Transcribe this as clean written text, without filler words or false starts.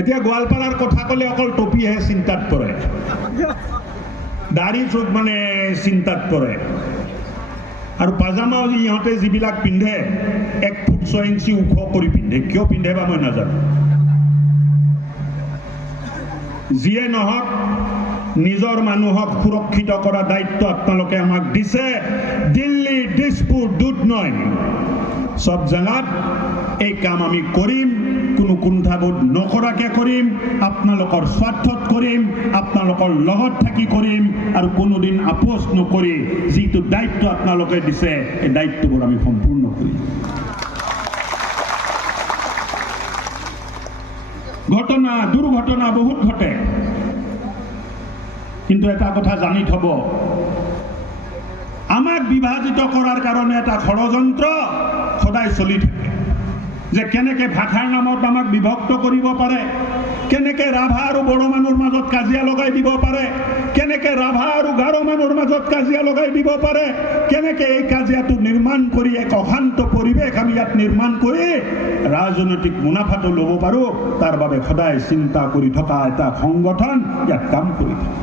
এতিয়া গোৱালপাৰাৰ কথা ক'লে অকল টপিহে চিন্তাত পৰে, দাড়ি চুট মানে চিন্তাত পৰে। আৰু পাজামাও ইহঁতে যিবিলাক পিন্ধে 1 ফুট 6 ইঞ্চি ওখ কৰি পিন্ধে, কিয় পিন্ধে বা মই নাজানো। যিয়ে নহওক, নিজৰ মানুহক সুৰক্ষিত কৰা দায়িত্ব আপোনালোকে আমাক দিছে। দিল্লী, দিছপুৰ, দুধনৈ সব জাগাত এই কাম আমি কৰিম, কোনো কুণ্ঠাবোধ নকৰাকে কৰিম, আপোনালোকৰ স্বাৰ্থত কৰিম, আপোনালোকৰ লগত থাকি কৰিম, আৰু কোনোদিন আপোচ নকৰি যিটো দায়িত্ব আপোনালোকে দিছে এই দায়িত্ববোৰ আমি সম্পূৰ্ণ কৰিম। ঘটনা, দুৰ্ঘটনা বহুত ঘটে, কিন্তু এটা কথা জানি থব, আমাক বিভাজিত কৰাৰ কাৰণে এটা ষড়যন্ত্ৰ সদায় চলি থাকে, যে কেনেকে ভাষাৰ নামত আমাক বিভক্ত কৰিব পাৰে, কেনেকে ৰাভা আৰু বড়ো মানুহৰ মাজত কাজিয়া লগাই দিব পাৰে, কেনেকে ৰাভা আৰু গাৰো মানুহৰ মাজত কাজিয়া লগাই দিব পাৰে, কেনেকে এই কাজিয়াটো নিৰ্মাণ কৰি এক অশান্ত পৰিৱেশ আমি ইয়াত নিৰ্মাণ কৰি ৰাজনৈতিক মুনাফাটো ল'ব পাৰোঁ, তাৰ বাবে সদায় চিন্তা কৰি থকা এটা সংগঠন ইয়াত কাম কৰি থাকে।